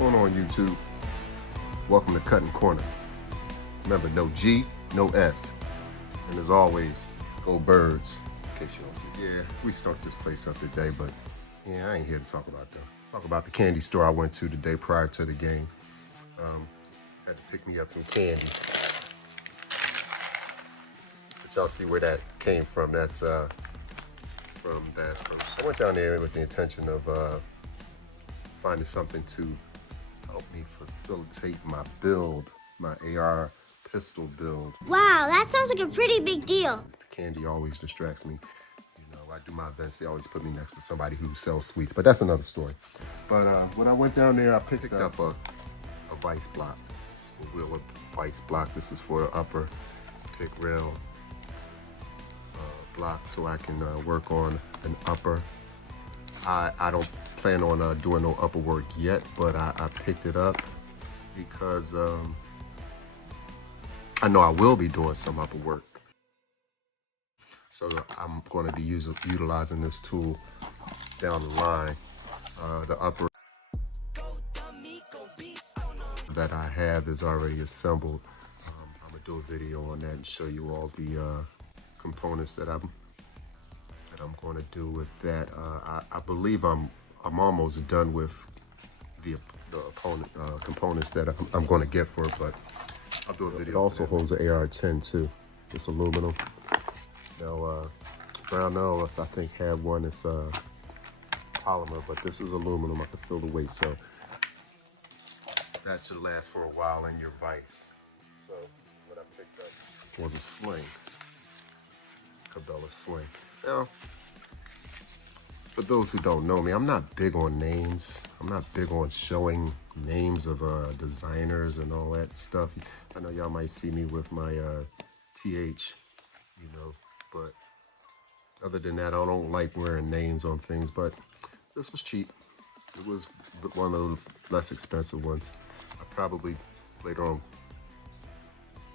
going on, YouTube? Welcome to Cutting Corner. Remember, no G, no S. And as always, go Birds. In case you don't see. Yeah, we start this place up today, but yeah, I ain't here to talk about that. Talk about the candy store I went to today prior to the game. Had to pick me up some candy. But y'all see where that came from. That's from Bass Pro. I went down there with the intention of finding something to help me facilitate my build, my AR pistol build. Wow, that sounds like a pretty big deal. The candy always distracts me. You know, I do my events, they always put me next to somebody who sells sweets, but that's another story. But when I went down there, I picked up a vice block. This is a Wheeler vice block. This is for the upper pick rail block, so I can work on an upper. I don't plan on doing no upper work yet, but I picked it up because I know I will be doing some upper work. So I'm going to be utilizing this tool down the line. The upper that I have is already assembled. I'm gonna do a video on that and show you all the components that I'm going to do with that. I believe I'm almost done with the components that I'm going to get for it, but I'll do a video. It also holds an AR-10 too. It's aluminum. Now Brownell, I think, had one that's polymer, but this is aluminum. I can feel the weight, so that should last for a while in your vise. So what I picked up was a sling, Cabela sling. Now, for those who don't know me, I'm not big on names. I'm not big on showing names of designers and all that stuff. I know y'all might see me with my TH, you know, but other than that, I don't like wearing names on things, but this was cheap. It was one of the less expensive ones. I probably later on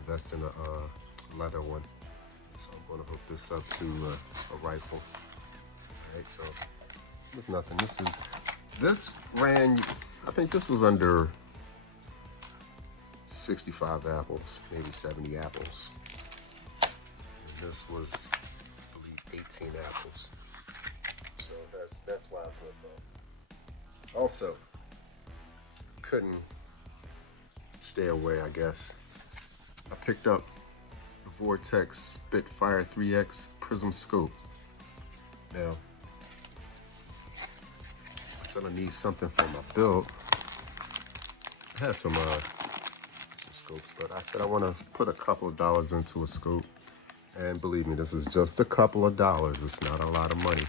invest in a leather one. So I'm going to hook this up to a rifle. All right, so it's nothing. This ran, I think this was under 65 apples, maybe 70 apples. And this was, I believe, 18 apples. So that's why I put that. Also, couldn't stay away, I guess. I picked up the Vortex Spitfire 3X Prism Scope. Now, I said I need something for my build. I had some scopes, but I said I want to put a couple of dollars into a scope. And believe me, this is just a couple of dollars. It's not a lot of money.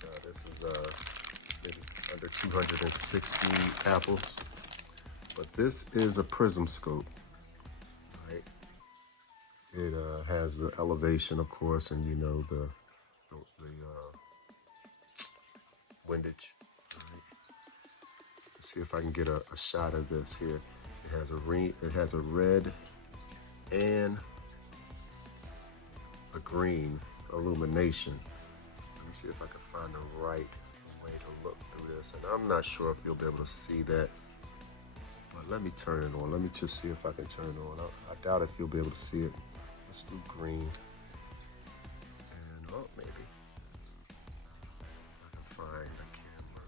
But this is maybe under 260 apples. But this is a prism scope. Right? It has the elevation, of course, and you know the windage. Right? Let's see if I can get a shot of this here. It has a red and a green illumination. Let me see if I can find the right way to look through this. And I'm not sure if you'll be able to see that. But let me turn it on. Let me just see if I can turn it on. I doubt if you'll be able to see it. Let's do green. And, oh, maybe. I can find the camera.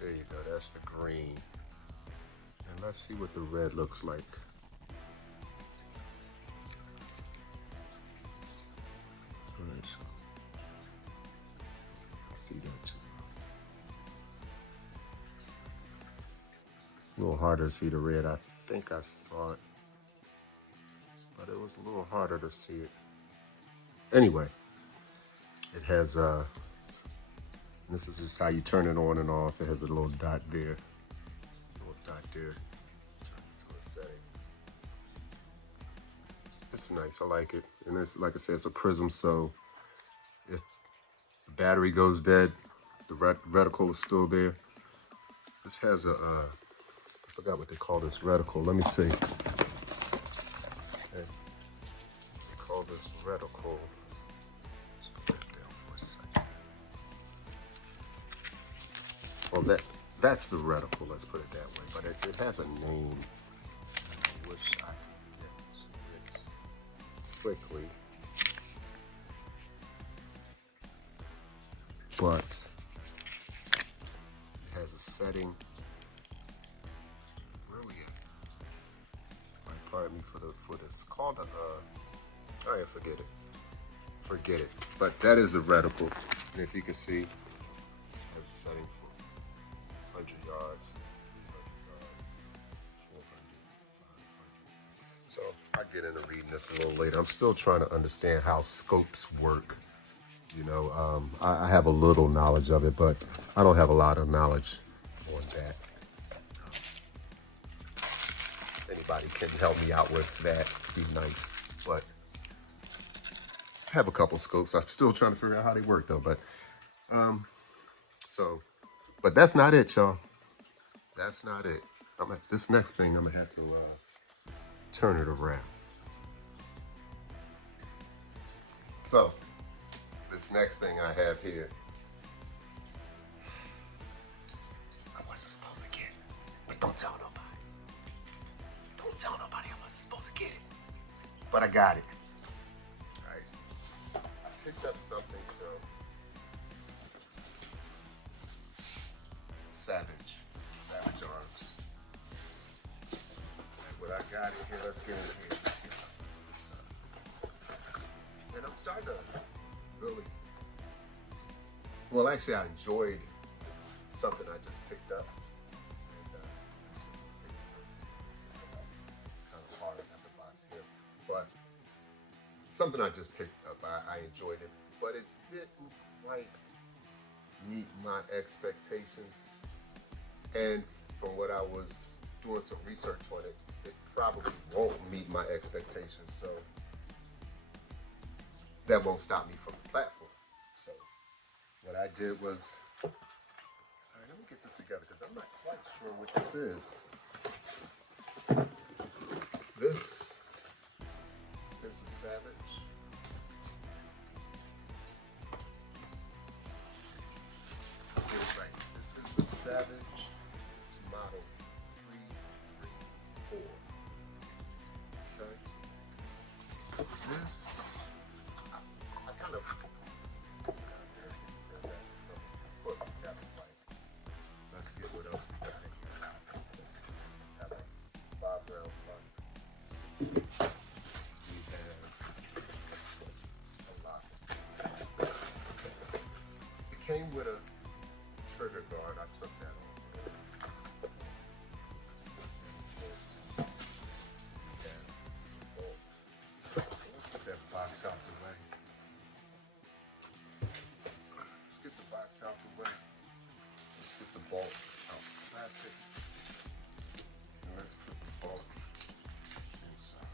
There you go, that's the green. And let's see what the red looks like. All right, so let's see that too. A little harder to see the red. I think I saw it, but it was a little harder to see it. Anyway, it has this is just how you turn it on and off. It has a little dot there, Turn it to a settings. It's nice. I like it, and it's like I said, it's a prism. So if the battery goes dead, the reticle is still there. This has a I forgot what they call this reticle. Let me see. Okay. They call this reticle. Let's put that down for a second. Well, that's the reticle, let's put it that way. But it has a name. I wish I could get to it quickly. But it has a setting. Where are we at? Pardon me for this. Called a I forget it. Forget it. But that is a reticle. And if you can see, it has a setting for 100 yards, 300 yards, 400, 500. So I'll get into reading this a little later. I'm still trying to understand how scopes work. You know, I have a little knowledge of it, but I don't have a lot of knowledge on that. Anybody can help me out with that, be nice. But I have a couple scopes. I'm still trying to figure out how they work though. But but that's not it, y'all. That's not it. This next thing I'm gonna have to turn it around. So this next thing I have here, I wasn't supposed to get it, but don't tell nobody. Don't tell nobody I wasn't supposed to get it, but I got it. All right, I picked up something from Savage Arms. And what I got in here, let's get in here. And I'm starting to really, well, actually, I enjoyed something I just picked up. And it's just kind of hard at the box here, but something I just picked up. I enjoyed it, but it didn't quite meet my expectations. And from what I was doing some research on it, it probably won't meet my expectations. So that won't stop me from the platform. So what I did was, all right, let me get this together because I'm not quite sure what this is. This is the Savage. Let's get it right. This is the Savage Model 334. Okay. This, I kind of, of course we got the light. Let's get what else we got in here. Have a 5-round plug. We have a lot. It came with a trigger guard. I took that off. Box out the way. Let's get the box out the way. Let's get the bolt out the plastic. And let's put the bolt inside.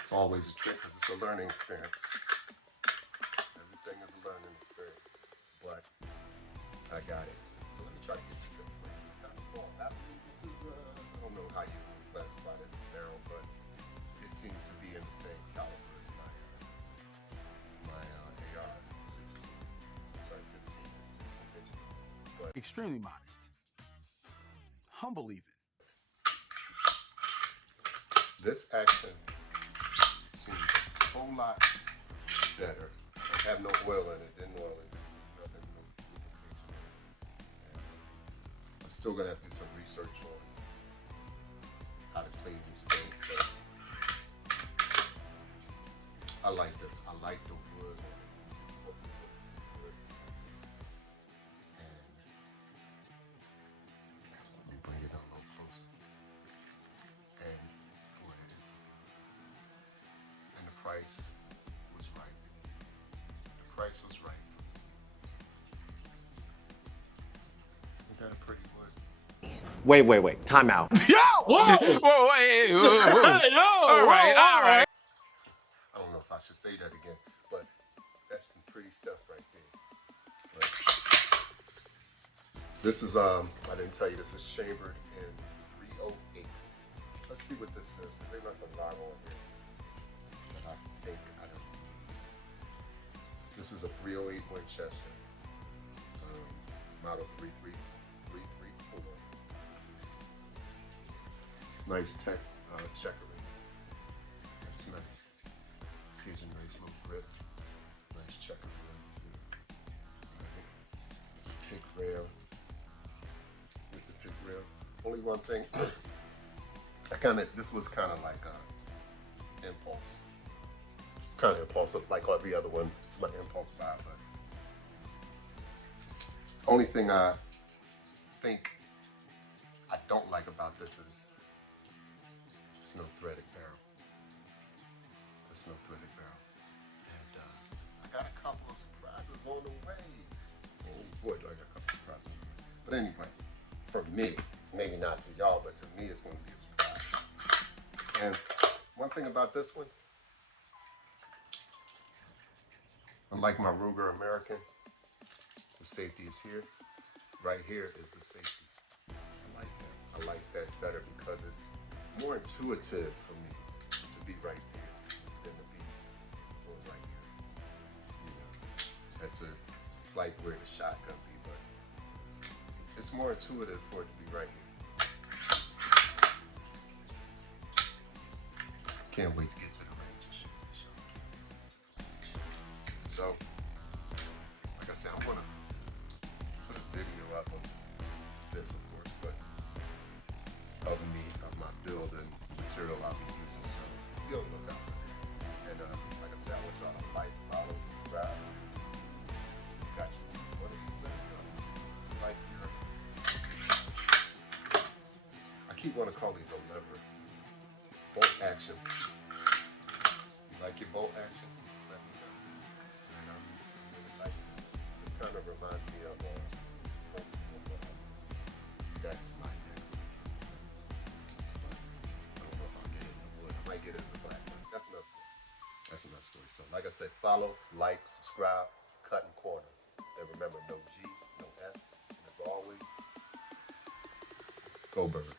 It's always a trick because it's a learning experience. Everything is a learning experience. But I got it. So let me try to get this in frame. It's kind of cool. I believe this is, I don't know how you classify this barrel, but it seems to be in the same caliber as my AR-16. Sorry, 15 and 16 inches. But Extremely modest. Humble even. this action seems a whole lot better. I have no oil in it, didn't oil it. Nothing, no lubrication in it. And I'm still gonna have to do some research on how to clean these things, but I like this. I like the wood on it. Hope it looks good. And let me bring it up a little closer. And boy, that is so good. And the price was right. The price was right. Isn't that a pretty wood? Wait. Time out. Yo! Whoa! Whoa, wait. All right. I don't know if I should say that again, but that's some pretty stuff right there. But this is I didn't tell you, this is chambered in 308. Let's see what this is, because they left a lot on here that I think I don't. This is a 308 Winchester, model 33334. Nice tech checkering. That's nice. Gives you a nice little grip. Nice checker rail. Right. Kick rail with the pick rail. Only one thing. This was kind of like a impulse. It's kind of impulsive, like every other one. It's my impulse buy, but only thing I think I don't like about this is there's no threaded barrel. There's no threaded barrel, and I got a couple of surprises on the way. Oh boy, do I got a couple of surprises on the way. But anyway, for me, maybe not to y'all, but to me, it's going to be a surprise. And one thing about this one, unlike my Ruger American, the safety is here. Right here is the safety. I like that. I like that better because it's more intuitive for me to be right there than to be right here. You know, that's it's like where the shotgun be, but it's more intuitive for it to be right here. Can't wait to get to the range and shoot. So, like I said, I'm gonna put a video up of this, of course, but of my build and material I'll be using. So be on the lookout for that. And like I said, I want y'all to like, follow, subscribe. Got you. One of these, let me know. Like your. I keep wanting to call these a lever. Bolt action. You like your bolt action? Let me know. And I really like it. This kind of reminds me of that's my next. But I don't know if I'll get it in the wood. I might get it in the black. That's another story. That's another story. So like I said, follow, like, subscribe, cut and corner. And remember, no G, no S. And as always, go bird.